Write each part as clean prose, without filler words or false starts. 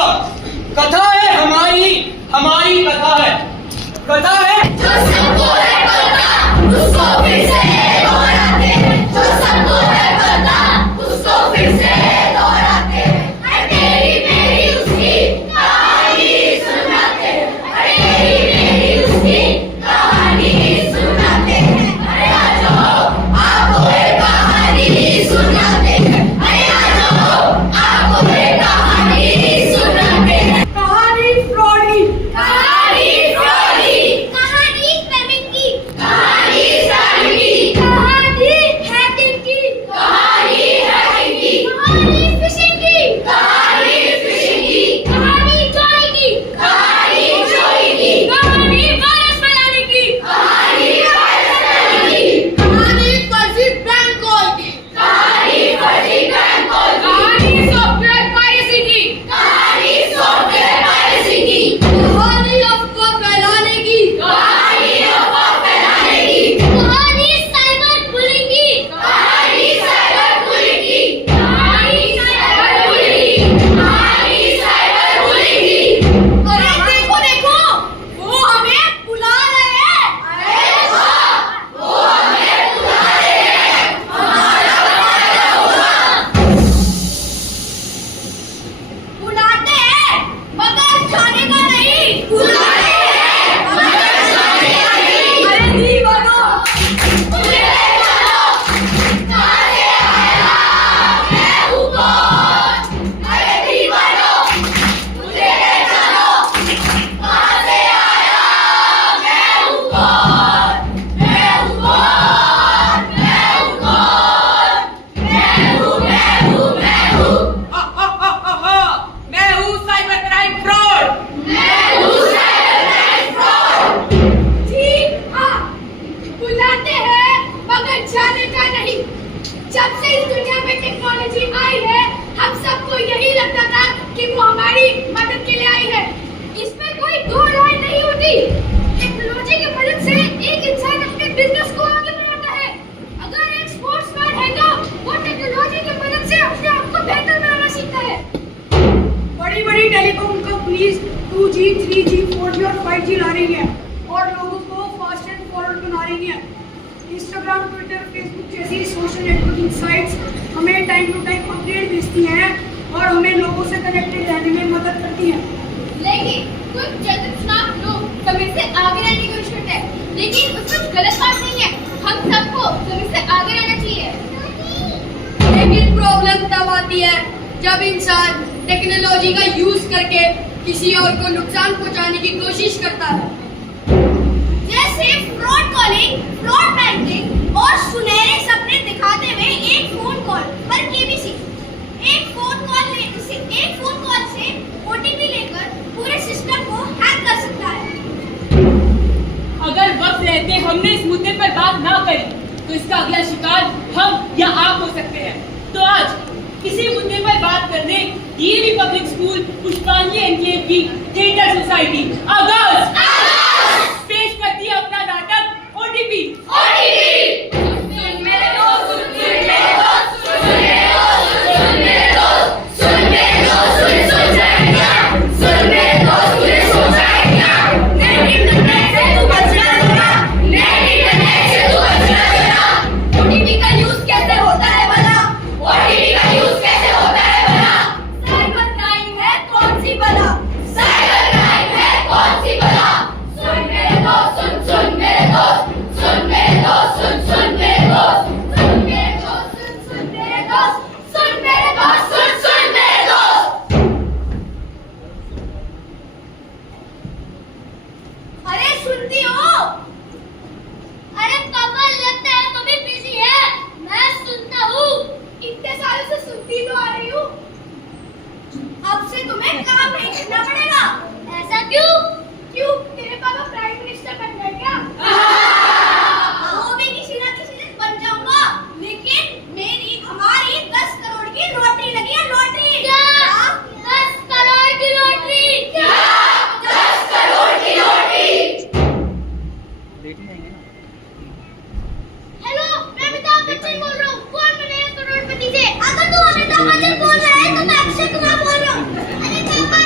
कथा, कथा है हमारी, हमारी कथा है, कथा है जो सबको है पता उसको फिर से दोहराते हैं, जो सबको है पता उसको फिर से दोहराते हैं। अरे तेरी मेरी उसकी कहानी सुनाते हैं, अरे तेरी मेरी उसकी कहानी सुनाते हैं। अरे आ जाओ आपको एक कहानी सुनाते हैं, अरे आ जाओ आपको एक कहानी सुनाते हैं। कहानी फ्रॉडी, कहानी फ्रॉडी, कहानी स्पैमिंग की, कहानी स्पैमिंग की, कहानी हैकिंग की, कहानी हैकिंग की, कहानी फिशिंग की, कहानी फिशिंग की, कहानी चोरी की, कहानी चोरी की, कहानी वायरस फैलाने की, कहानी वायरस फैलाने की, कहानी फर्जी बैंक कॉल की, कहानी फर्जी बैंक कॉल की, कहानी सॉफ्टवेयर पायरेसी की, कहानी सॉफ्टवेयर पायरेसी की, कहानी अफवाह फैलाने की, कहानी अफवाह फैलाने की, कहानी साइबर बुलिंग की, कहानी साइबर बुलिंग की, कहानी साइबर बुलिंग की, कहानी साइबर बुलिंग की। अरे देखो देखो, वो हमें बुला रहे हैं। अरे वाह, वो हमें बुला रहे हैं, हमारा फायदा होगा। बुलाते हैं मगर जाने का नहीं, बुलाते हैं मगर जाने का नहीं। अरे दीवानो, मुझे चलो, कहाँ से आया, मैं हूँ कौन? अरे दीवानो, मुझे चलो, कहाँ से आया, मैं हूँ कौन? मैं हूँ कौन? मैं हूँ कौन? मैं हूँ, मैं हूँ, मैं हूँ। मैं हूँ साइबर क्राइम फ्रॉड। मैं हूँ साइबर क्राइम फ्रॉड। जी हाँ, बुलाते हैं मगर जाने का नहीं। जब से इस दुनिया में टेक्नोलॉजी आई है, हम सबको यही लगता था कि वो हमारी मदद के लिए आई है। इसमें कोई दो राय नहीं होती। टेक्नोलॉजी की मदद से एक इंसान अपने बिजनेस को आगे बढ़ाता है। अगर एक स्पोर्ट्समैन है तो वो टेक्नोलॉजी की मदद से अपने आप को बेहतर बनाना सीखता है। बड़ी बड़ी telecom companies 2G, 3G, 4G और 5G ला रही है और लोगों को फास्ट एंड फॉरवर्ड बना रही है। इंस्टाग्राम, ट्विटर, फेसबुक जैसी सोशल नेटवर्किंग साइट्स हमें टाइम टू टाइम अपडेट भेजती हैं और हमें लोगों से कनेक्टेड रहने में मदद करती हैं। लेकिन कुछ चरित्रनाक लोग समय से आगे रहने की कोशिश करते हैं, लेकिन उसमें कुछ गलत बात नहीं है। हम सबको समय से आगे रहना चाहिए। लेकिन प्रॉब्लम तब आती है जब इंसान टेक्नोलॉजी का यूज करके किसी और को नुकसान पहुंचाने की कोशिश करता है। जैसे फ्रॉड कॉलिंग, फ्रॉड बैंकिंग और सुनहरे सपने दिखाते हुए एक फोन कॉल पर केबीसी, एक फोन कॉल से ओटीपी लेकर पूरे सिस्टम को हैक कर सकता है। अगर वक्त रहते हमने इस मुद्दे पर बात ना करी तो इसका अगला शिकार हम या आप हो सकते हैं। तो आज इसी मुद्दे पर बात करने डीएवी पब्लिक स्कूल पुष्पांजलि एनक्लेव की थिएटर सोसाइटी आगाज पेश करती है अपना नाटक ओटीपी। सुन मेरे दोस्त, सुन मेरे दोस्त, सुन मेरे दोस्त, सुन मेरे दोस्त, सुन मेरे दोस्त, सुन जाएगा, सुन मेरे दोस्त, सुन जाएगा। नहीं इंटरनेट से तू बचना जरा, नहीं इंटरनेट से तू बचना जरा। ओटीपी का यूज कैसे होता है भला? ओटीपी का यूज कैसे होता है भला? साइबर क्राइम है कौन सी भला? साइबर क्राइम है कौन सी भला? सुन मेरे दोस्त, सुन मेरे दोस्त, सुन मेरे दोस्त, सुन मेरे दोस्त, सुन मेरे दोस्त, सुन मेरे दोस्त, सुन मेरे दोस्त, सुन मेरे दोस्त। अरे सुनती हो? अरे कमल, लगता है तुम भी बिजी है। मैं सुनता हूँ, इतने सालों से सुनती तो आ रही हूँ। अब से तुम्हें काम नहीं करना पड़ेगा। ऐसा क्यों? क्यों, तेरे पापा प्राइम मिनिस्टर बन गए क्या? वो भी किसी ना किसी दिन बन जाऊंगा, लेकिन हमारी 10 करोड़ की लॉटरी लगी है। लॉटरी क्या? 10 करोड़ की लॉटरी क्या? 10 करोड़ की लॉटरी? हेलो, मैं अमिताभ बच्चन बोल रहा हूँ। कौन बनेगा करोड़पति से? अगर तू अमिताभ बच्चन बोल रहा है तो मैं अक्षय कुमार बोल रहा हूँ। अरे पापा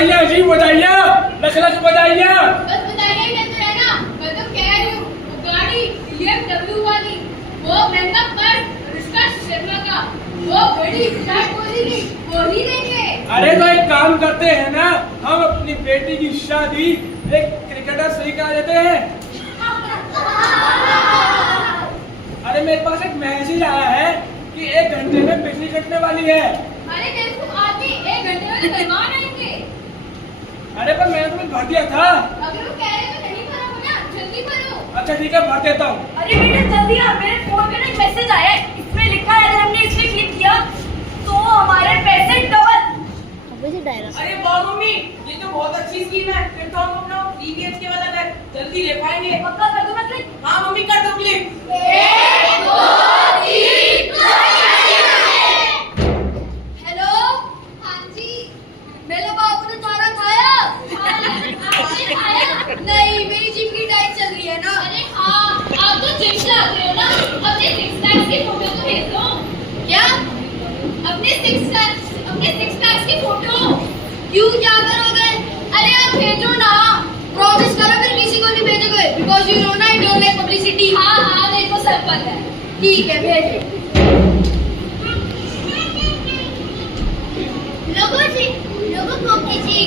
बधाइयाँ जी, बधाइयाँ, लख लख बधाइयाँ। बस बताइए ही देते रहना। मैं तो कह रही हूँ वो गाड़ी BMW वाली, वो महंगा पर्स अनुष्का शर्मा का, वो घड़ी विराट कोहली की, वो ही लेंगे। अरे तो एक काम करते हैं ना, हम अपनी बेटी की शादी एक क्रिकेटर से ही करा देते हैं। अरे मेरे पास एक मैसेज आया है कि 1 घंटे में बिजली कटने वाली है। अरे बेवकूफ आदमी, 1 घंटे में तो मेहमान आएंगे। अरे पर मैंने तुम्हें भर दिया था। अगर वो कह रहे तो नहीं भरा होगा, जल्दी भरो। अच्छा ठीक है, भर देता हूँ। अरे बेटा जल्दी आ, मेरे फोन में ना एक मैसेज आया है, इसमें लिखा है अगर हमने इसमें क्लिक किया तो हमारे पैसे डबल। अरे वाह मम्मी, ये तो बहुत अच्छी स्कीम है। फिर तो हम अपना 3 BHK वाला घर जल्दी ले पाएंगे। पक्का कर दूं ना क्लिक? हाँ मम्मी, कर दो क्लिक। 1 2 3 हेलो, हाँ जी, मेरे बाबू ने खाना खाया? आपने खाया? नहीं, मेरी जिम की डाइट चल रही है ना। अरे हाँ, आप तो जिम से आते हो ना, अपने 6 पैक्स की फोटो तो भेज दो। क्या? अपने 6 पैक्स की फोटो क्यों, क्या करोगे? अरे आप भेजो ना, प्रॉमिस करो फिर किसी को नहीं भेजोगे, बिकॉज यू नो ना आई डोंट लाइक पब्लिसिटी। हाँ हाँ, मेरे को सब पता है। ठीक है, भेजो। लोगों को किसी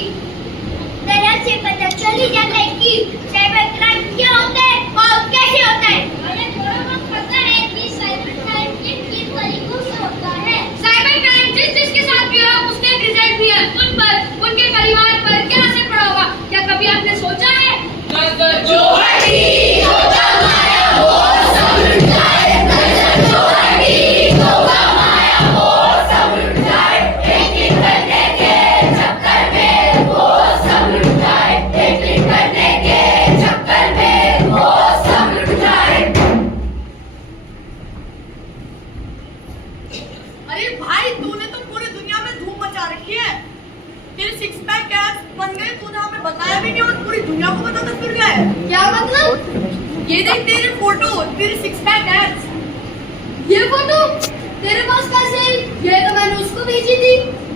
तरह से पता चल ही जाता है कि साइबर क्राइम क्या होता है और कैसे होता है। अरे थोड़ा बहुत पता है कि साइबर क्राइम किन तरीकों से होता है। साइबर क्राइम जिसके साथ भी हुआ उसका एक रिजल्ट भी है, उन पर, उनके परिवार पर क्या असर पड़ा होगा, क्या कभी आपने सोचा है? जो हटी होगा माया वो सब लुट जाए, जो हटी होगा माया वो सब लुट जाए, एक करने के चक्कर में वो सब लुट जाए, एक करने के चक्कर में वो सब लुट जाए। अरे भाई, तूने तो पूरी दुनिया में धूम मचा रखी है। तेरे 6 पैक एब्स बन गए, तूने हमें बताया भी नहीं और पूरी दुनिया को बताता फिर गया है। क्या मतलब? ये देख तेरी फोटो, तेरे 6 पैक एब्स। ये फोटो तेरे पास कैसे आई? ये तो मैंने उसको भेजी थी।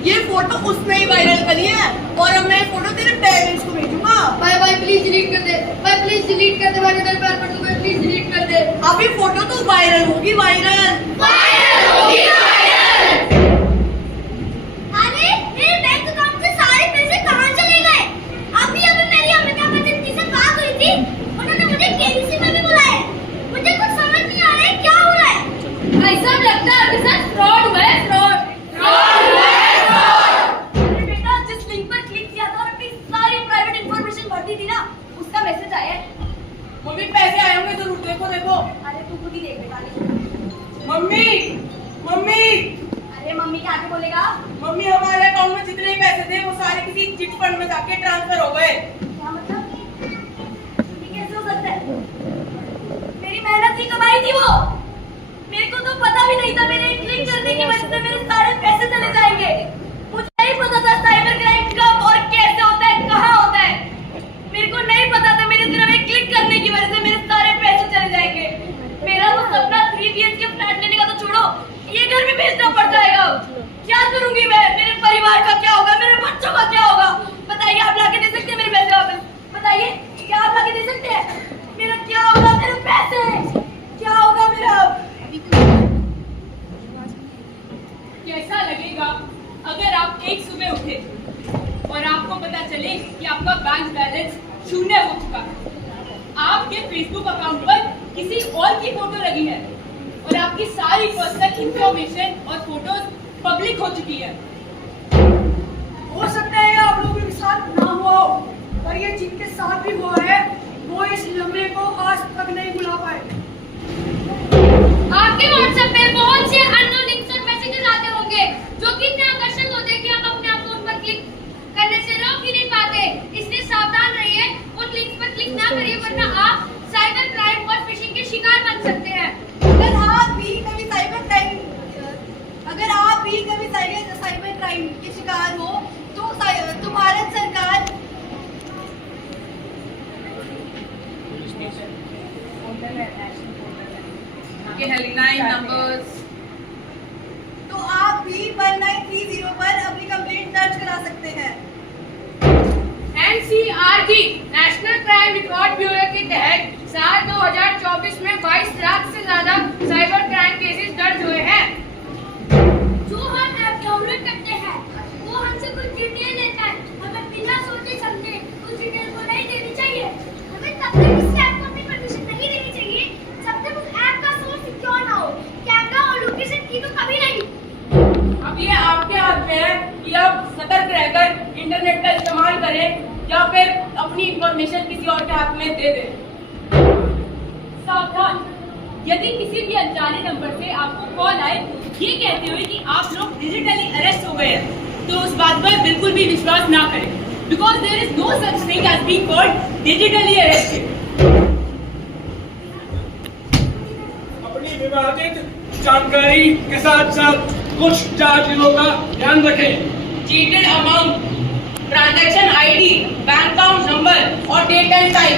ये फोटो उसने ही वायरल करी है और अब मैं ये फोटो तेरे पेरेंट्स को भेजूंगा। भाई भाई प्लीज डिलीट कर दे, भाई प्लीज डिलीट कर दे, मैं तेरे पैर पड़ दूंगा, प्लीज डिलीट कर दे। अभी फोटो तो वायरल होगी, वायरल। अरे मेरे बैंक अकाउंट से सारे पैसे कहाँ चले गए? अभी मेरी अमिताभ बच्चन जी से बात हुई थी, उन्होंने मुझे केबीसी में भी बुलाया। मुझे कुछ समझ नहीं आ रहा है क्या हो रहा है। भाई साहब लगता है आपके साथ फ्रॉड हुआ है, फ्रॉड। अरे बेटा, जिस लिंक पर क्लिक किया था और अपनी सारी प्राइवेट इंफॉर्मेशन भर दी थी ना, उसका मैसेज आया है। मम्मी पैसे आए होंगे जरूर, देखो देखो। अरे तू खुद ही देख बेटा। मम्मी मम्मी अरे मम्मी क्या आगे बोलेगा? मम्मी, हमारे अकाउंट में जितने पैसे थे वो सारे किसी चिट फंड में जाके ट्रांसफर हो गए। क्या मतलब? ये कैसे हो सकता है? मेरी मेहनत की कमाई थी वो। मेरे को तो पता भी नहीं था मेरे क्लिक करने की वजह से मेरे सारे पैसे चले जाएंगे। मुझे नहीं पता था साइबर क्राइम कब और कैसे होता है, कहाँ होता है। मेरे को नहीं पता था मेरे सिर्फ एक क्लिक करने की वजह से मेरे सारे पैसे चले जाएंगे। मेरा वो सपना 3 BHK फ्लैट लेने का तो छोड़ो, ये घर भी बेचना पड़ जाएगा। क्या करूंगी मैं? मेरे परिवार का क्या होगा, मेरे बच्चों का क्या होगा? बताइए, आप लाके दे सकते हैं मेरे पैसे वापस? बताइए, क्या आप लाके दे सकते हैं? मेरा क्या होगा, मेरे पैसे क्या होगा मेरा? कैसा लगेगा अगर आप एक सुबह उठे और आपको पता चले कि आपका बैंक बैलेंस 0 हो चुका है, आपके फेसबुक अकाउंट पर किसी और की फोटो लगी है और आपकी सारी पर्सनल इंफॉर्मेशन और फोटोज पब्लिक हो चुकी है। हो सकता है आप लोगों के साथ ना हुआ हो, पर ये जिनके साथ भी हुआ है वो इस लम्हे को आज तक नहीं भुला पाए। आपके व्हाट्सएप पे बहुत से अननोन लिंक्स और मैसेजेस आते होंगे जो कि इतने आकर्षक होते हैं कि आप अपने आप को उन पर क्लिक करने से रोक ही नहीं पाते। इसलिए सावधान रहिए, उन लिंक्स पर क्लिक ना करिए, वरना आप साइबर क्राइम और फिशिंग के शिकार बन सकते हैं। अगर आप भी कभी साइबर क्राइम के शिकार हो तो भारत सरकार तो आप भी 1930 पर अपनी कंप्लेंट दर्ज करा सकते हैं। साल 2024 में 22 लाख से ज्यादा साइबर क्राइम केसेस दर्ज हुए हैं। जो हम ऐप डाउनलोड करते हैं वो हमसे कुछ डिटेल लेता है, हमें बिना सोचे समझे उस डिटेल को नहीं देनी चाहिए। हमें तब तक इस ऐप को अपनी परमिशन नहीं देनी चाहिए जब तक उस ऐप का सोर्स सिक्योर ना हो, कैमरा और लोकेशन की तो कभी नहीं। अब ये आपके हाथ में है कि आप सतर्क रहकर इंटरनेट का इस्तेमाल करें या फिर अपनी इंफॉर्मेशन किसी और के हाथ में दे दें। सावधान, यदि किसी भी अनजाने नंबर से आपको कॉल आए ये कहते हुए कि आप लोग डिजिटली अरेस्ट हो गए हैं, तो उस बात पर बिल्कुल भी विश्वास ना करें, because there is no such thing as being called digitally arrested. अपनी विवादित जानकारी के साथ साथ कुछ चार्जों का ध्यान रखें। Cheated amount, transaction ID, bank account number और डेट एंड टाइम।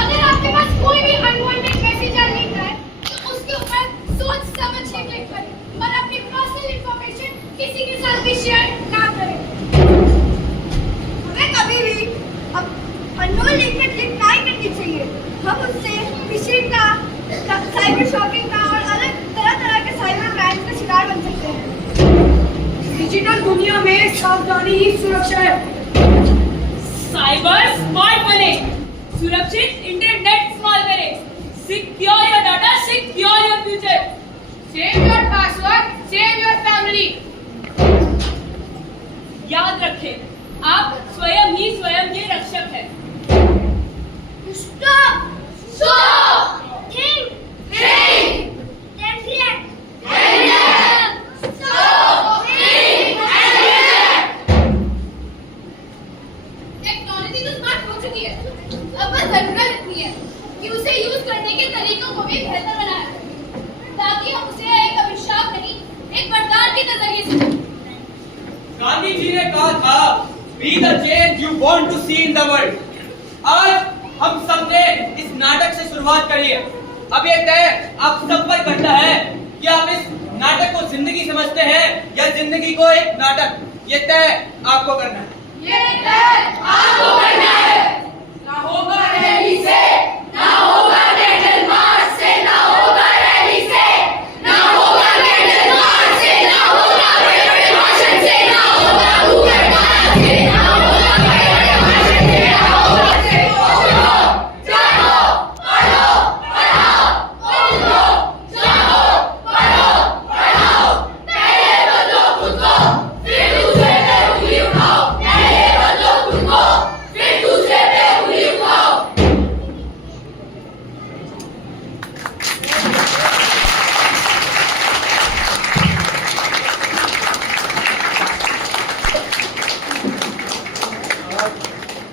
अगर आपके पास कोई भी अनवांटेड मैसेज या लिंक है तो उसके ऊपर सोच समझ के क्लिक करें और अपनी पर्सनल इंफॉर्मेशन किसी के साथ भी शेयर ना करें। हमें कभी भी अननोन लिंक पे क्लिक नहीं करनी चाहिए। हम उससे फिशिंग का, साइबर शॉपिंग का और अलग तरह के साइबर क्राइम का शिकार बन सकते हैं। डिजिटल दुनिया में सावधानी ही सुरक्षा है। साइबर स्मार्ट बने, सुरक्षित इंटरनेट इस्तेमाल करें, secure your data, secure your future. Save your password, save your family. याद रखें, आप स्वयं ही स्वयं के रक्षक हैं। Stop, stop, think, think, then react, then react, stop, think and react। Technology तो स्मार्ट हो चुकी है, अब बस जरूरत इतनी है कि उसे यूज करने के तरीकों को भी बेहतर बनाया जाए, ताकि हम उसे एक अभिशाप नहीं, एक वरदान के नजरिए से देखें। गांधी जी ने कहा था, be the change you want to see in the world. आज हम सबने इस नाटक से शुरुआत करी है। अब ये तय आप सब पर करता है कि आप इस नाटक को जिंदगी समझते हैं या जिंदगी को एक नाटक। ये तय आपको करना है। ये तय आपको करना है। ना होगा रैली से, ना होगा कैंडल मार्च से, ना होगा रैली से, ना होगा कैंडल मार्च से, ना होगा बड़े-बड़े भाषण से, ना होगा ऊपर गाना से, ना होगा बड़े-बड़े भाषण से, ना होगा से बोलो, जाओ, पढ़ो, पढ़ाओ, बोलो, जाओ, पढ़ो, पढ़ाओ, पहले बदलो खुद को, फिर दूसरे पे उंगली उठाओ, पहले बदलो खुद को, फिर दूसरे पे उंगली उठाओ।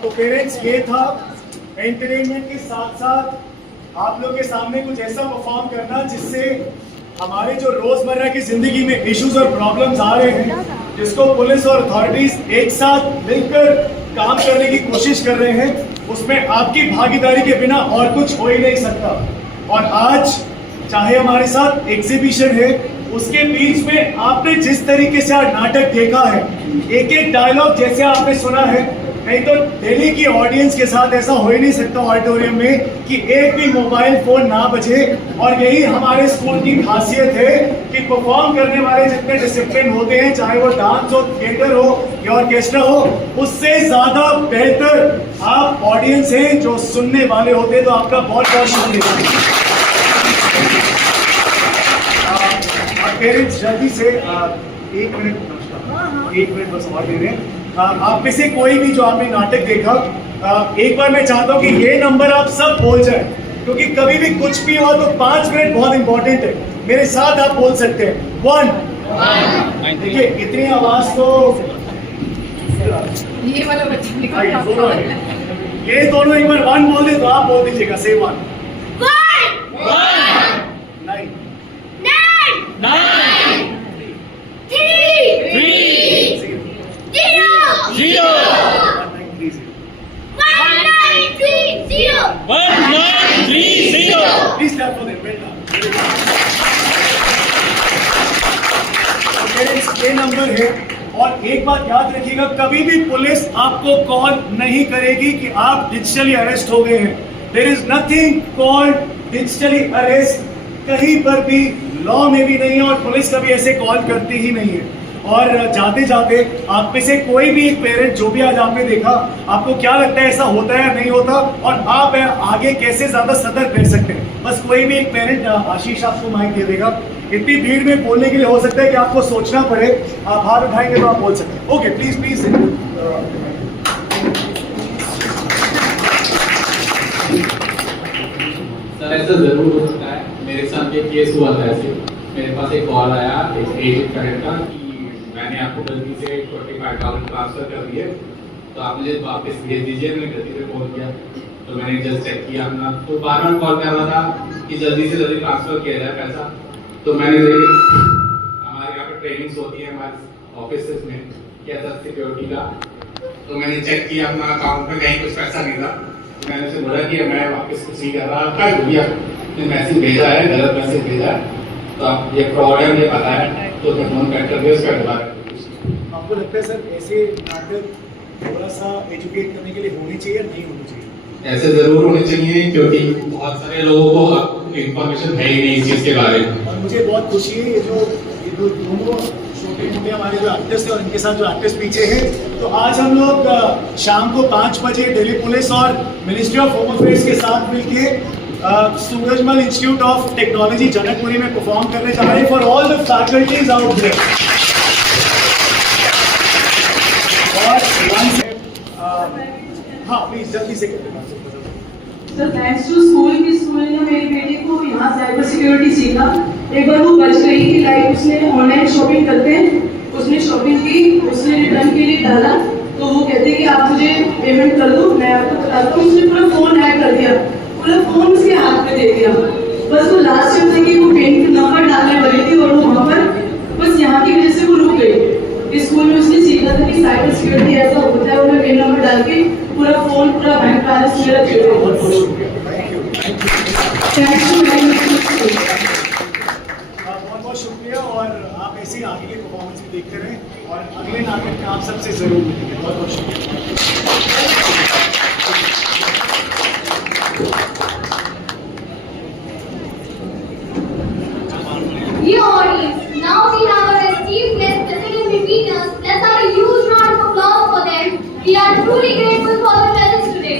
तो पेरेंट्स, ये था एंटरटेनमेंट के साथ साथ आप लोग के सामने कुछ ऐसा परफॉर्म करना जिससे हमारे जो रोजमर्रा की जिंदगी में इश्यूज और प्रॉब्लम्स आ रहे हैं, जिसको पुलिस और अथॉरिटीज एक साथ मिलकर काम करने की कोशिश कर रहे हैं, उसमें आपकी भागीदारी के बिना और कुछ हो ही नहीं सकता। और आज चाहे हमारे साथ एग्जीबिशन है, उसके बीच में आपने जिस तरीके से आज नाटक देखा है, एक एक डायलॉग जैसे आपने सुना है, नहीं तो दिल्ली की ऑडियंस के साथ ऐसा हो ही नहीं सकता ऑडिटोरियम में कि एक भी मोबाइल फोन ना बजे। और यही हमारे स्कूल की खासियत है कि परफॉर्म करने वाले जितने डिसिप्लिन होते हैं, चाहे वो डांस हो, थिएटर हो या ऑर्केस्ट्रा हो, उससे ज्यादा बेहतर आप ऑडियंस हैं जो सुनने वाले होते हैं। तो आपका बहुत बहुत शुक्रिया। पेरेंट्स जल्दी से 1 मिनट बस और दे रहे हैं। आप में से कोई भी जो आपने नाटक देखा, एक बार मैं चाहता हूँ कि ये नंबर आप सब बोल जाए, क्योंकि कभी भी कुछ भी हो तो 5 मिनट बहुत इंपॉर्टेंट है। मेरे साथ आप बोल सकते हैं 1। देखिए इतनी आवाज तो ये वाला बच्चा ये दोनों एक बार 1 बोल दे तो आप बोल दीजिएगा, से 1 9 Please clap for them. Well done. Parents, ये नंबर है। और एक बात याद रखिएगा, कभी भी पुलिस आपको कॉल नहीं करेगी कि आप डिजिटली अरेस्ट हो गए हैं। There is nothing called digitally arrest, कहीं पर भी लॉ में भी नहीं है और पुलिस कभी ऐसे कॉल करती ही नहीं है। और जाते जाते आप में से कोई भी एक पेरेंट, जो भी आज आपने देखा, आपको क्या लगता है ऐसा होता है या नहीं होता, और आप आगे कैसे ज्यादा सतर्क रह सकते हैं? बस कोई भी एक पेरेंट, आशीष आपको माइक दे देगा। इतनी भीड़ में बोलने के लिए हो सकता है कि आपको सोचना पड़े, आप हाथ उठाएंगे तो आप बोल सकते हैं। Okay, please please. सर ऐसा जरूर हो सकता है, मेरे साथ एक केस हुआ था ऐसे। मेरे पास एक कॉल आया एक एजेंट कैडेट का कि मैंने आपको गलती से 45,000 ट्रांसफर कर दिए, तो आप मुझे वापस भेज दीजिए। मैंने गलती से फोन किया तो मैंने जस्ट चेक किया अपना, तो बार बार कॉल कर रहा था कि जल्दी से जल्दी ट्रांसफर किया जाए पैसा। तो मैंने हमारे यहाँ पे ट्रेनिंग्स होती है हमारे ऑफिस में क्या था सिक्योरिटी का, तो मैंने चेक किया अपना अकाउंट में कहीं कुछ पैसा नहीं था। तो मैंने उसे बोला कि मैं वापस कुछ नहीं कर रहा था, भैया ने मैसेज भेजा है, गलत मैसेज भेजा है, तो आप ये फ्रॉड है मुझे पता है, तो मैं फोन कट कर दिया उसका दोबारा। आपको लगता है सर ऐसे नाटक थोड़ा सा एजुकेट करने के लिए होनी चाहिए या नहीं होनी चाहिए? ऐसे जरूर होने चाहिए, क्योंकि बहुत सारे लोगों को इन्फॉर्मेशन है ही नहीं इस चीज के बारे में। और मुझे बहुत खुशी है ये जो दोनों छोटे मोटे हमारे जो एक्टर्स थे और इनके साथ जो एक्टर्स पीछे हैं, तो आज हम लोग शाम को 5 बजे दिल्ली पुलिस और मिनिस्ट्री ऑफ होम अफेयर्स के साथ मिलके Surajmal institute of technology Janakpuri में परफॉर्म करने जा रहे हैं for all the faculties out there. और हाँ प्लीज जल्दी से करें। सर थैंक्स टू स्कूल की स्कूल ने मेरी बेटी को यहाँ साइबर सिक्योरिटी सीखा। एक बार वो बच गई कि लाइक उसने ऑनलाइन शॉपिंग करते हैं, उसने शॉपिंग की, उसने रिटर्न के लिए डाला, तो वो कहते कि आप मुझे पेमेंट कर दो, मैं आपको बताता हूँ। उसने पूरा फोन हैक कर दिया, पूरा फोन उसके हाथ में दे दिया। बस वो लास्ट टाइम था कि वो बैंक नंबर डालने वाली थी और वो वहाँ पर बस यहाँ की वजह से वो रुक गई। स्कूल में उसने सीखा था कि साइबर सिक्योरिटी ऐसा होता है, उन्हें पिन नंबर डाल के पूरा फोन, पूरा बैंक बैलेंस मेरा चेक बहुत बहुत किया। शुक्रिया, थैंक्स टू बहुत बहुत शुक्रिया। और आप ऐसे ही आगे की परफॉर्मेंस भी देखते रहें और अगले नाटक में आप सबसे जरूर मिलेंगे। बहुत बहुत शुक्रिया। Dear audience, now we have our esteemed guests sitting between us. Let's have a huge round of applause for them. We are truly grateful for their presence today.